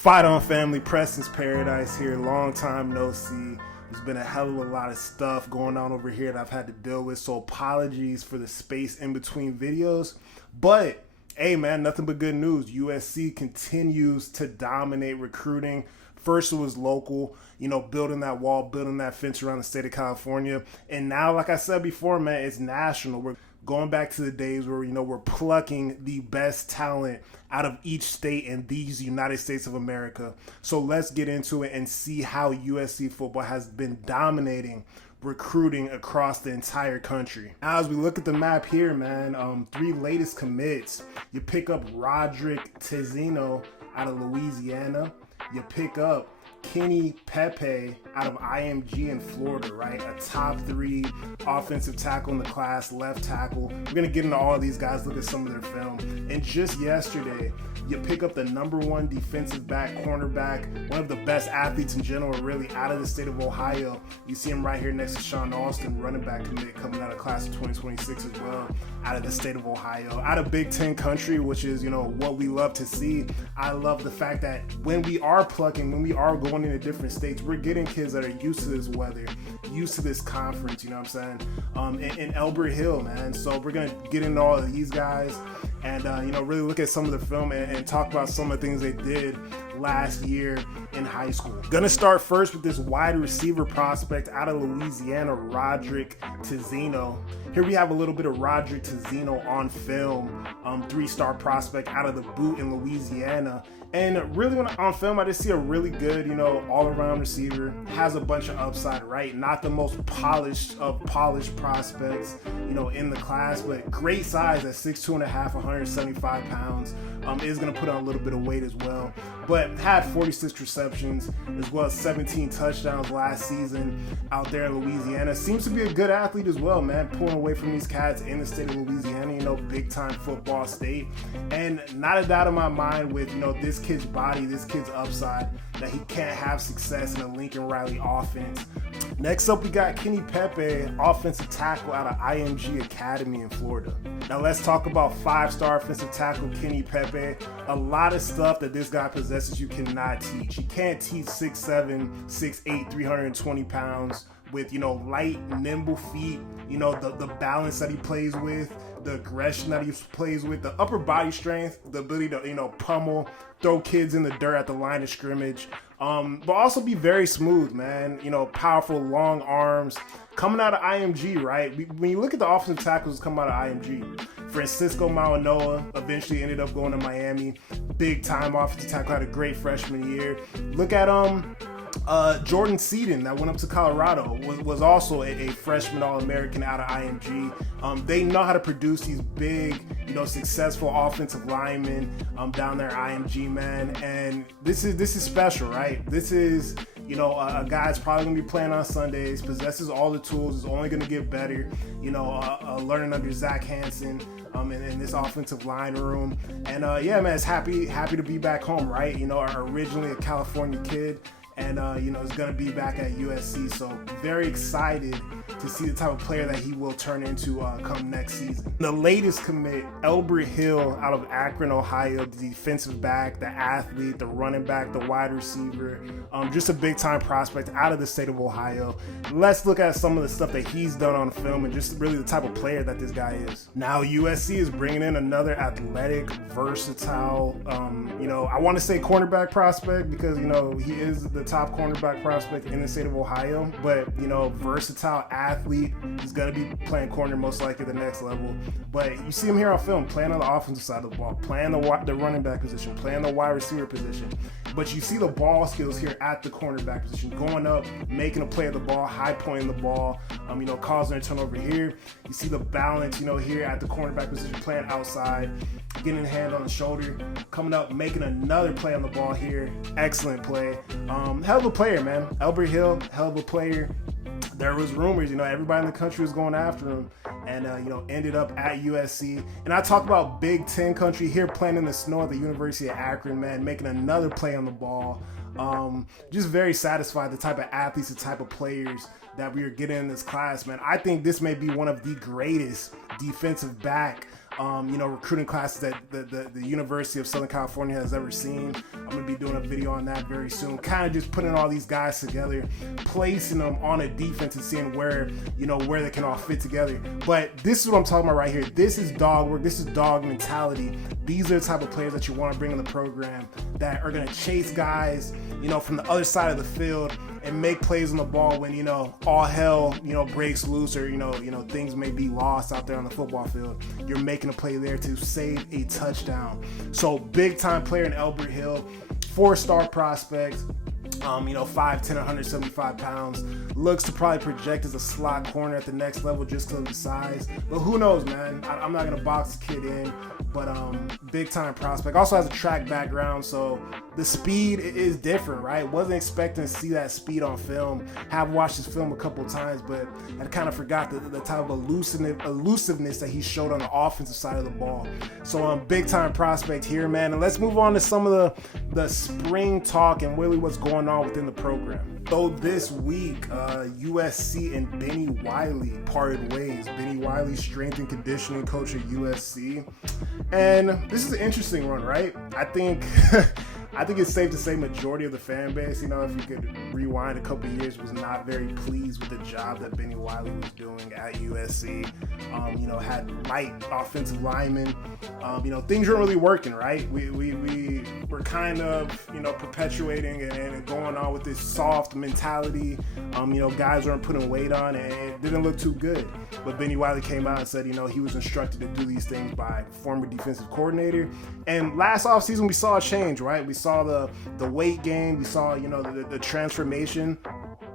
Fight on family, Preston's Paradise here. Long time no see. There's been a hell of a lot of stuff going on over here that I've had to deal with, so apologies for the space in between videos. But hey man, nothing but good news. USC continues to dominate recruiting. First it was local, building that wall, building that fence around the state of California. And now, like I said before, man, it's national. We're going back to the days where, we're plucking the best talent out of each state in these United States of America. So let's get into it and see how USC football has been dominating recruiting across the entire country. Now, as we look at the map here, man, three latest commits. You pick up Rodri Toeno out of Louisiana. You pick up Pepe out of IMG in Florida, right? A top 3 offensive tackle in the class, left tackle. We're going to get into all of these guys, look at some of their film. And just yesterday, you pick up the #1 defensive back, cornerback, one of the best athletes in general, really, out of the state of Ohio. You see him right here next to Sean Austin, running back commit coming out of class of 2026 as well, out of the state of Ohio. Out of Big Ten country, which is, what we love to see. I love the fact that when we are plucking, when we are going into different states, we're getting kids that are used to this weather, used to this conference, you know what I'm saying? In Elbert Hill, man. So we're going to get into all of these guys and, really look at some of the film and talk about some of the things they did last year in high school. Gonna start first with this wide receiver prospect out of Louisiana, Rodri Toeno. Here we have a little bit of Rodri Toeno on film, 3-star prospect out of the boot in Louisiana. And really, when on film, I just see a really good, all-around receiver. Has a bunch of upside, right? Not the most polished of polished prospects, in the class, but great size at 6'2.5", 175 pounds. Is going to put on a little bit of weight as well. But had 46 receptions as well as 17 touchdowns last season out there in Louisiana. Seems to be a good athlete as well, man. Pulling away from these cats in the state of Louisiana, big-time football state. And not a doubt in my mind with, this kid's body, this kid's upside, that he can't have success in a Lincoln Riley offense. Next up, we got Pepe, offensive tackle out of IMG Academy in Florida. Now let's talk about 5-star offensive tackle Pepe. A lot of stuff that this guy possesses you cannot teach. You can't teach 6'7", 6'8", 320 pounds with, light, nimble feet, the balance that he plays with, the aggression that he plays with, the upper body strength, the ability to, pummel, throw kids in the dirt at the line of scrimmage, but also be very smooth, man. Powerful, long arms. Coming out of IMG, right? When you look at the offensive tackles coming out of IMG, Francisco Mauanoa eventually ended up going to Miami. Big time offensive tackle, had a great freshman year. Look at Jordan Seaton that went up to Colorado, was also a freshman All-American out of IMG. They know how to produce these big, successful offensive linemen down there at IMG, man. And this is special, right? This is, a guy that's probably going to be playing on Sundays, possesses all the tools, is only going to get better, learning under Zach Hansen in this offensive line room. And yeah, man, it's happy to be back home, right? Originally a California kid. And, is going to be back at USC. So very excited to see the type of player that he will turn into come next season. The latest commit, Elbert Hill out of Akron, Ohio, the defensive back, the athlete, the running back, the wide receiver, just a big-time prospect out of the state of Ohio. Let's look at some of the stuff that he's done on film and just really the type of player that this guy is. Now, USC is bringing in another athletic, versatile, I want to say cornerback prospect because, he is the top cornerback prospect in the state of Ohio, but versatile athlete. He's going to be playing corner most likely at the next level, but you see him here on film playing on the offensive side of the ball, playing the running back position, playing the wide receiver position, but you see the ball skills here at the cornerback position, going up, making a play of the ball, high pointing the ball, causing a turnover here. You see the balance, here at the cornerback position, playing outside, getting a hand on the shoulder, coming up, making another play on the ball here. Excellent play. Hell of a player, man. Elbert Hill, hell of a player. There was rumors, everybody in the country was going after him and, ended up at USC. And I talk about Big Ten country here, playing in the snow at the University of Akron, man, making another play on the ball. Just very satisfied the type of athletes, the type of players that we are getting in this class, man. I think this may be one of the greatest defensive back recruiting classes that the University of Southern California has ever seen. I'm going to be doing a video on that very soon. Kind of just putting all these guys together, placing them on a defense and seeing where they can all fit together. But this is what I'm talking about right here. This is dog work. This is dog mentality. These are the type of players that you want to bring in the program that are going to chase guys, from the other side of the field and make plays on the ball when, all hell, breaks loose or, things may be lost out there on the football field. You're making a play there to save a touchdown. So big time player in Elbert Hill, 4-star prospect. 5'10", 175 pounds. Looks to probably project as a slot corner at the next level just because of the size. But who knows, man? I'm not going to box the kid in. But big time prospect. Also has a track background, so the speed is different, right? Wasn't expecting to see that speed on film. Have watched his film a couple of times, but I kind of forgot the type of elusiveness that he showed on the offensive side of the ball. So big time prospect here, man. And let's move on to some of the spring talk and really what's going on within the program. So this week, USC and Benny Wiley parted ways. Benny Wiley, strength and conditioning coach at USC. And this is an interesting one, right? I think it's safe to say majority of the fan base, if you could rewind a couple of years, was not very pleased with the job that Benny Wiley was doing at USC. Had light offensive linemen. Things weren't really working, right? We were kind of, perpetuating and going on with this soft mentality. Guys weren't putting weight on and it didn't look too good. But Benny Wiley came out and said, he was instructed to do these things by former defensive coordinator. And last offseason, we saw a change, right? We saw the weight gain. We saw, the transformation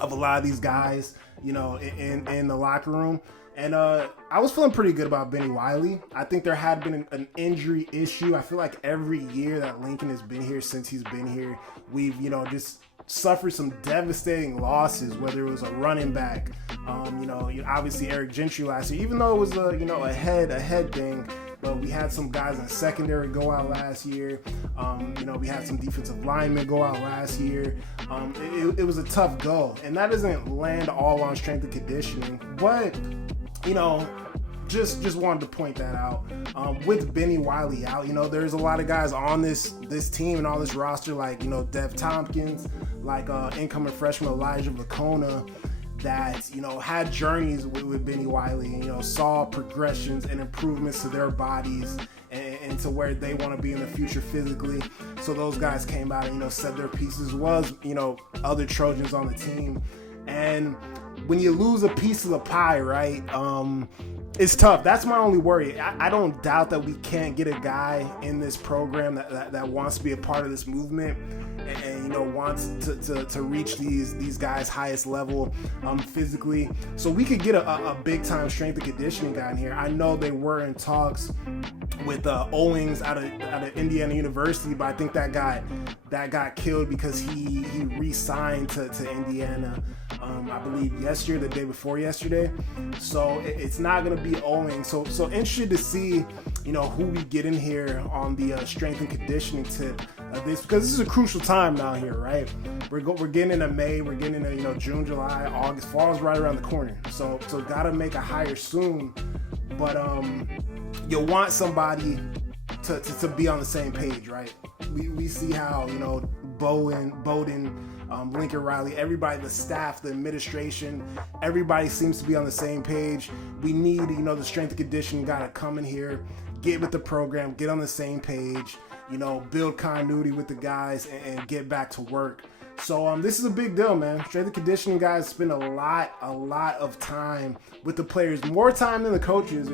of a lot of these guys, in the locker room. And I was feeling pretty good about Benny Wiley. I think there had been an injury issue. I feel like every year that Lincoln has been here, since he's been here, we've, just suffered some devastating losses, whether it was a running back, obviously Eric Gentry last year, even though it was a head thing. But we had some guys in the secondary go out last year. We had some defensive linemen go out last year. It was a tough go. And that doesn't land all on strength and conditioning. But, just wanted to point that out. With Benny Wiley out, there's a lot of guys on this team and all this roster, like, Dev Tompkins, like incoming freshman Elijah Vacona, that, had journeys with Benny Wiley and, saw progressions and improvements to their bodies and to where they want to be in the future physically. So those guys came out and, said their pieces. Was, other Trojans on the team. And when you lose a piece of the pie, right, it's tough. That's my only worry. I don't doubt that we can't get a guy in this program that wants to be a part of this movement and wants to reach these guys' highest level physically. So we could get a big time strength and conditioning guy in here. I know they were in talks with Owings out of Indiana University, but I think that got killed because he re-signed to Indiana. I believe yesterday, the day before yesterday. So it's not going to be Owings. So interested to see, who we get in here on the strength and conditioning tip of this, because this is a crucial time now here, right? We're getting into May, we're getting into June, July, August. Fall is right around the corner. So got to make a hire soon. But you want somebody to be on the same page, right? We see how Bowden. Lincoln Riley, everybody, the staff, the administration, everybody seems to be on the same page. We need, the strength and conditioning guy to come in here, get with the program, get on the same page, build continuity with the guys and get back to work. So this is a big deal, man. Strength and conditioning guys spend a lot of time with the players, more time than the coaches,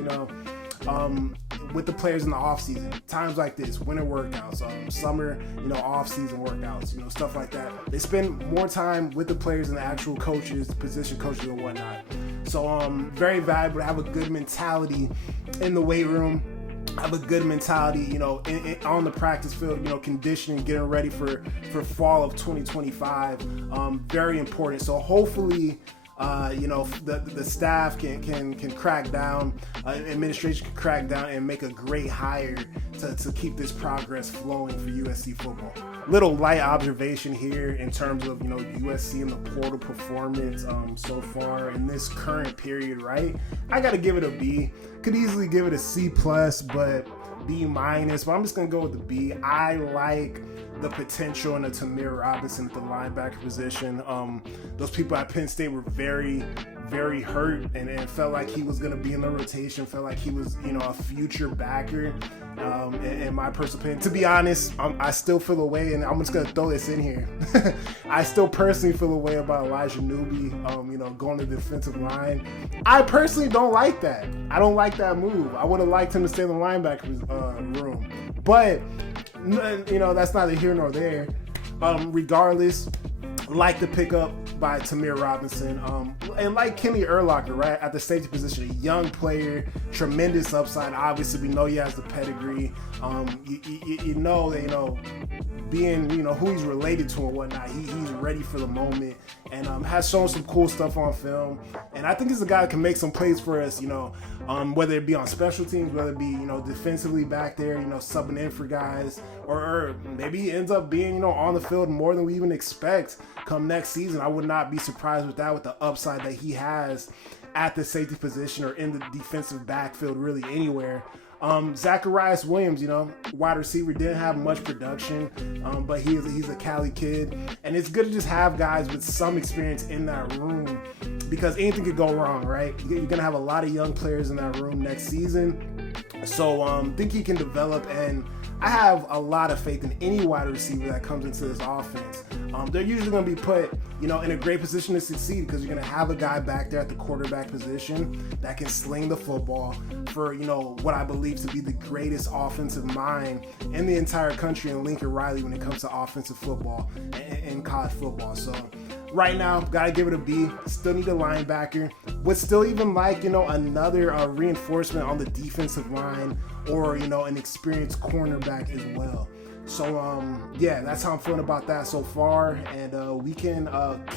with the players in the off season, times like this, winter workouts, summer, off season workouts, stuff like that. They spend more time with the players than the actual coaches, the position coaches and whatnot. So very valuable to have a good mentality in the weight room, have a good mentality, on the practice field, conditioning, getting ready for fall of 2025. Very important. So hopefully The staff can crack down, administration can crack down and make a great hire to keep this progress flowing for USC football. Little light observation here in terms of USC and the portal performance so far in this current period, right? I got to give it a B. Could easily give it a C+, but B-, but I'm just gonna go with the B. I like the potential in a Tamir Robinson at the linebacker position. Those people at Penn State were very, very hurt and felt like he was gonna be in the rotation, felt like he was a future backer. In my personal opinion, to be honest, I still feel a way, and I'm just gonna throw this in here. I still personally feel a way about Elijah Newby, going to the defensive line. I personally don't like that. I don't like that move. I would have liked him to stay in the linebacker room, but that's neither here nor there. Regardless, like the pickup by Tamir Robinson, and like Kenny Urlacher, right, at the safety position, a young player, tremendous upside. Obviously, we know he has the pedigree. Being who he's related to and whatnot, he's ready for the moment and has shown some cool stuff on film. And I think he's a guy that can make some plays for us. Whether it be on special teams, whether it be defensively back there, subbing in for guys, or maybe he ends up being on the field more than we even expect come next season. I would not be surprised with that, with the upside that he has at the safety position or in the defensive backfield, really anywhere. Zacharias Williams, wide receiver, didn't have much production, but he's a Cali kid, and it's good to just have guys with some experience in that room because anything could go wrong, right? You're gonna have a lot of young players in that room next season, so think he can develop, and I have a lot of faith in any wide receiver that comes into this offense. They're usually going to be put, in a great position to succeed because you're going to have a guy back there at the quarterback position that can sling the football for, what I believe to be the greatest offensive mind in the entire country in Lincoln Riley when it comes to offensive football and college football. So right now, got to give it a B. Still need a linebacker. Would still even like, another reinforcement on the defensive line or, an experienced cornerback as well. So, that's how I'm feeling about that so far. And we can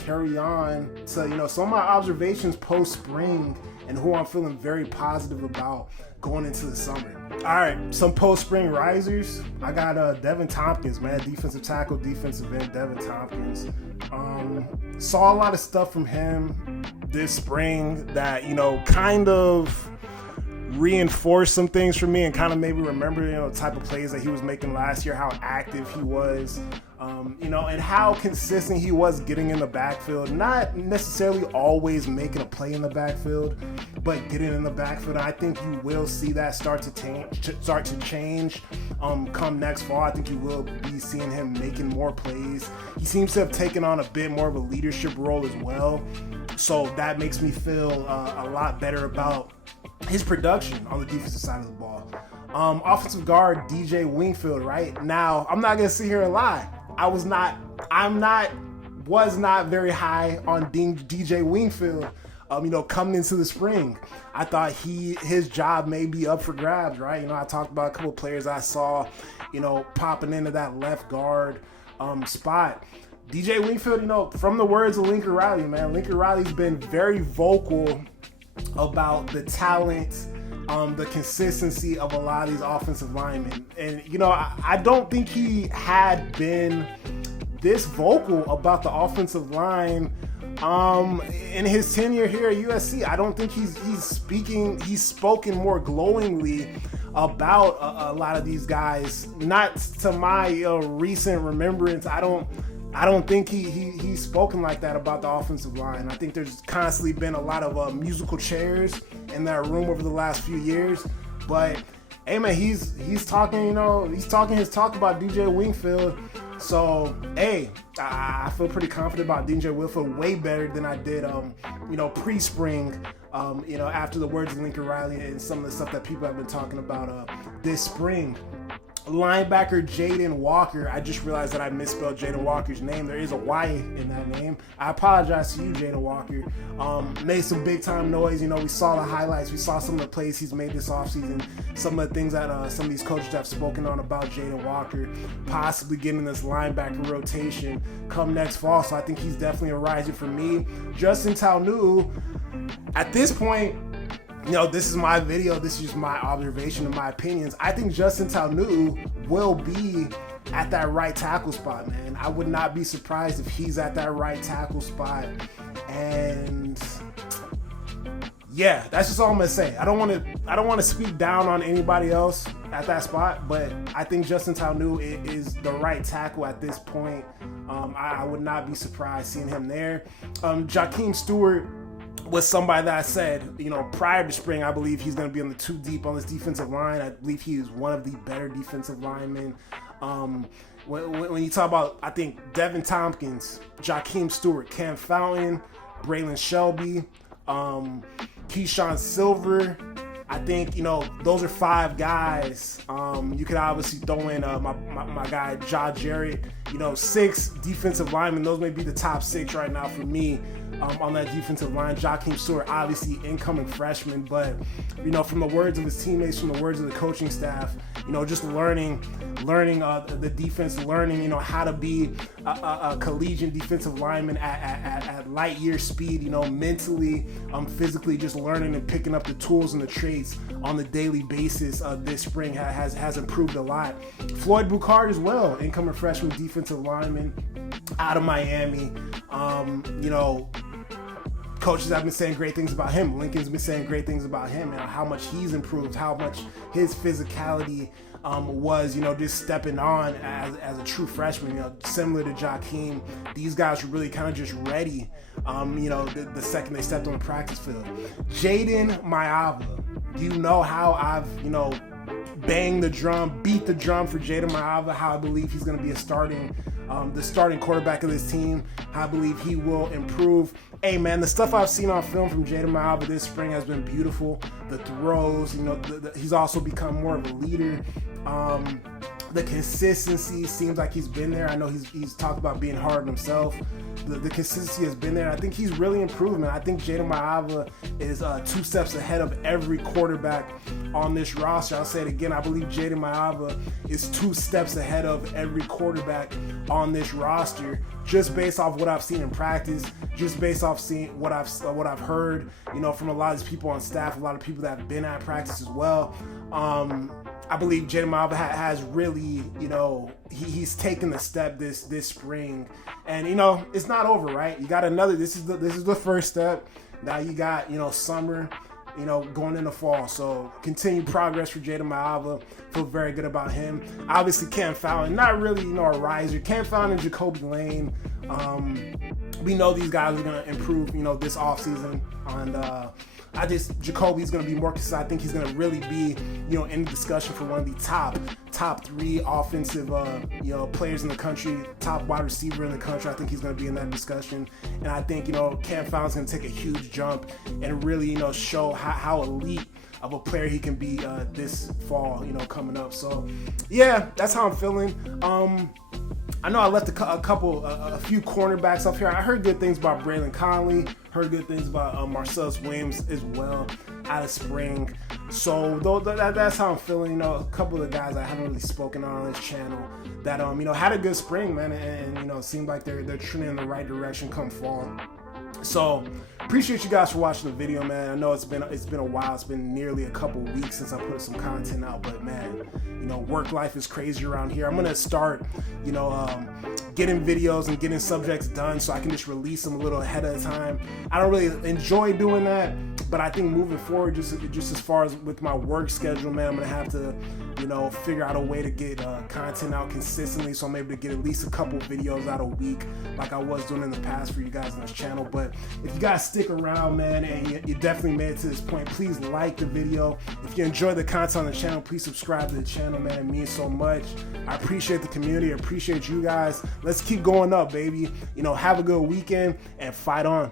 carry on to, some of my observations post-spring and who I'm feeling very positive about going into the summer. All right, some post-spring risers. I got Devin Tompkins, man, defensive tackle, defensive end, Devin Tompkins. Saw a lot of stuff from him this spring that, kind of reinforced some things for me and kind of made me remember, the type of plays that he was making last year, how active he was, and how consistent he was getting in the backfield. Not necessarily always making a play in the backfield, but getting in the backfield. And I think you will see that start to change come next fall. I think you will be seeing him making more plays. He seems to have taken on a bit more of a leadership role as well. So that makes me feel a lot better about his production on the defensive side of the ball. Offensive guard DJ Wingfield, right? Now, I'm not gonna sit here and lie. I was not very high on DJ Wingfield. Coming into the spring, I thought his job may be up for grabs, right? I talked about a couple of players I saw, popping into that left guard spot. DJ Wingfield, from the words of Lincoln Riley, man, Lincoln Riley's been very vocal about the talent, the consistency of a lot of these offensive linemen. And, I don't think he had been this vocal about the offensive line in his tenure here at USC. I don't think he's spoken more glowingly about a lot of these guys. Not to my recent remembrance. I don't think he's spoken like that about the offensive line. I think there's constantly been a lot of musical chairs in that room over the last few years. But hey, man, he's talking. He's talking his talk about DJ Wingfield. So hey, I feel pretty confident about DJ Wingfield, way better than I did, pre-spring. After the words of Lincoln Riley and some of the stuff that people have been talking about this spring. linebacker Jaden Walker. I just realized that I misspelled Jaden Walker's name. There is a Y in that name. I apologize to you, Jaden Walker. Made some big time noise. You know, we saw the highlights. We saw some of the plays he's made this offseason. Some of the things that some of these coaches have spoken on about Jaden Walker, possibly getting this linebacker rotation come next fall. So I think he's definitely a riser for me. Justin Toenu, at this point, you know, this is my video. This is just my observation and my opinions. I think Justin Toenu will be at that right tackle spot, man. I would not be surprised if he's at that right tackle spot. And yeah, that's just all I'm gonna say. I don't want to speak down on anybody else at that spot, but I think Justin Toenu is the right tackle at this point. I would not be surprised seeing him there. Jakeem Stewart was somebody that I said, you know, prior to spring, I believe he's going to be on the 2 deep on this defensive line. I believe he is one of the better defensive linemen. When you talk about, I think, Devin Tompkins, Jakeem Stewart, Cam Fountain, Braylon Shelby, Keyshawn Silver, I think, you know, those are 5 guys. You could obviously throw in my guy, Ja Jarrett. You know, 6 defensive linemen. Those may be the top 6 right now for me on that defensive line. Jakeem Stewart, obviously incoming freshman, but, you know, from the words of his teammates, from the words of the coaching staff, you know, just learning the defense, learning, you know, how to be a collegiate defensive lineman at light year speed, you know, mentally, physically, just learning and picking up the tools and the traits on the daily basis this spring has improved a lot. Floyd Bucard as well, incoming freshman defensive lineman out of Miami. You know, coaches have been saying great things about him. Lincoln's been saying great things about him and how much he's improved, how much his physicality was, you know, just stepping on as a true freshman, you know, similar to Jakeem. These guys were really kind of just ready, you know, the second they stepped on the practice field. Jaden Maiava, you know how I've, you know, beat the drum for Jaden Maiava, how I believe he's going to be the starting quarterback of this team, how I believe he will improve. Hey, man, the stuff I've seen on film from Jaden Maiava this spring has been beautiful. The throws, you know, he's also become more of a leader. The consistency seems like he's been there. I know he's talked about being hard on himself. The consistency has been there. I think he's really improved, man. I think Jaden Maiava is 2 steps ahead of every quarterback on this roster. I'll say it again. I believe Jaden Maiava is 2 steps ahead of every quarterback on this roster, just based off what I've seen in practice, just based off seeing what I've heard, you know, from a lot of these people on staff, a lot of people that have been at practice as well. I believe Jaden Maiava has really, you know, he's taken the step this spring, and you know, it's not over, right? You got another. This is the first step. Now you got, you know, summer, you know, going into fall. So continued progress for Jaden Maiava. Feel very good about him. Obviously, Cam Fountain, not really, you know, a riser. Cam Fountain and Jacoby Lane. We know these guys are going to improve, you know, this offseason. And Jacoby's going to be more consistent. I think he's going to really be, you know, in the discussion for one of the top 3 offensive, you know, players in the country, top wide receiver in the country. I think he's going to be in that discussion. And I think, you know, Cam Fountain's going to take a huge jump and really, you know, show how elite of a player he can be this fall, you know, coming up. So, yeah, that's how I'm feeling. I know I left a few cornerbacks up here. I heard good things about Braylon Conley. Heard good things about Marcellus Williams as well out of spring. So that's how I'm feeling. You know, a couple of guys I haven't really spoken on this channel that you know, had a good spring, man, and you know, seemed like they're trending in the right direction come fall. So appreciate you guys for watching the video, man. I know it's been a while. It's been nearly a couple weeks since I put some content out, but man, you know, work life is crazy around here. I'm gonna start, you know, getting videos and getting subjects done so I can just release them a little ahead of time. I don't really enjoy doing that, but I think moving forward, just as far as with my work schedule, man, I'm gonna have to, you know, figure out a way to get content out consistently, so I'm able to get at least a couple videos out a week like I was doing in the past for you guys on this channel. But if you guys stick around, man, and you definitely made it to this point, please like the video. If you enjoy the content on the channel, please subscribe to the channel, man. It means so much. I appreciate the community. I appreciate you guys. Let's keep going up, baby. You know, have a good weekend and fight on.